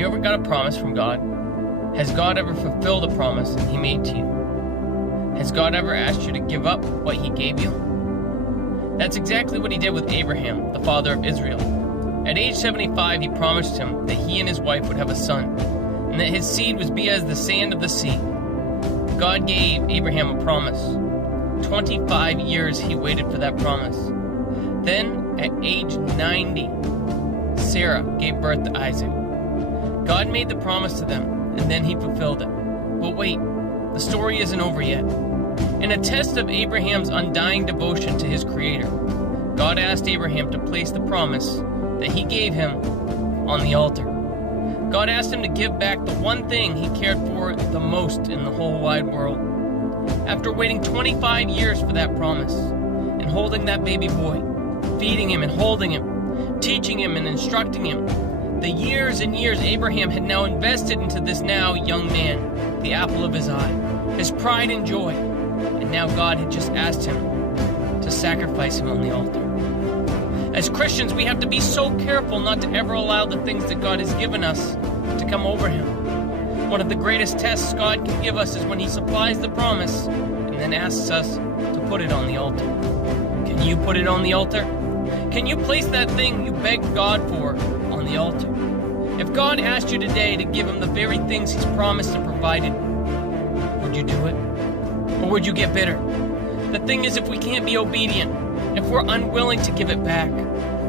you ever got a promise from God? Has God ever fulfilled a promise He made to you? Has God ever asked you to give up what He gave you? That's exactly what He did with Abraham, the father of Israel. At age 75, He promised him that he and his wife would have a son, and that his seed would be as the sand of the sea. God gave Abraham a promise. 25 years he waited for that promise. Then, at age 90, Sarah gave birth to Isaac. God made the promise to them, and then He fulfilled it. But wait, the story isn't over yet. In a test of Abraham's undying devotion to his Creator, God asked Abraham to place the promise that He gave him on the altar. God asked him to give back the one thing he cared for the most in the whole wide world. After waiting 25 years for that promise, and holding that baby boy, feeding him and holding him, teaching him and instructing him, the years and years Abraham had now invested into this now young man, the apple of his eye, his pride and joy, and now God had just asked him to sacrifice him on the altar. As Christians, we have to be so careful not to ever allow the things that God has given us to come over Him. One of the greatest tests God can give us is when He supplies the promise and then asks us to put it on the altar. Can you put it on the altar? Can you place that thing you begged God for on the altar? If God asked you today to give Him the very things He's promised and provided, would you do it? Or would you get bitter? The thing is, if we can't be obedient, if we're unwilling to give it back,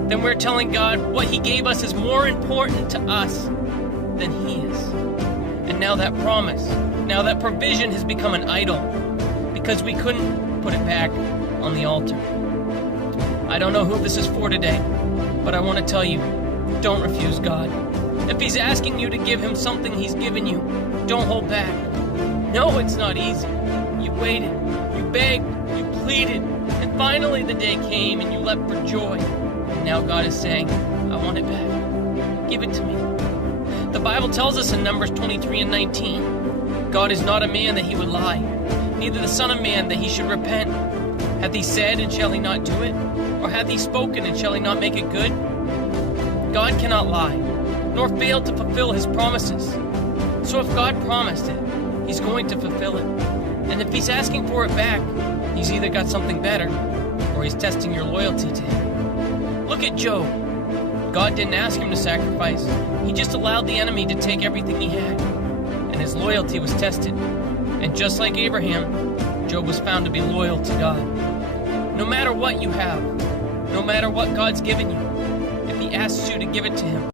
then we're telling God what He gave us is more important to us than He is. And now that promise, now that provision has become an idol because we couldn't put it back on the altar. I don't know who this is for today, but I want to tell you, don't refuse God. If He's asking you to give Him something He's given you, don't hold back. No, it's not easy. You waited, you begged, you pleaded, and finally the day came and you leapt for joy. And now God is saying, I want it back. Give it to me. The Bible tells us in Numbers 23 and 19, God is not a man that He would lie, neither the Son of Man that He should repent. Hath He said, and shall He not do it? Or hath He spoken, and shall He not make it good? God cannot lie, nor fail to fulfill His promises. So if God promised it, He's going to fulfill it. And if He's asking for it back, He's either got something better, or He's testing your loyalty to Him. Look at Job. God didn't ask him to sacrifice. He just allowed the enemy to take everything he had. And his loyalty was tested. And just like Abraham, Job was found to be loyal to God. No matter what you have, no matter what God's given you, if He asks you to give it to Him,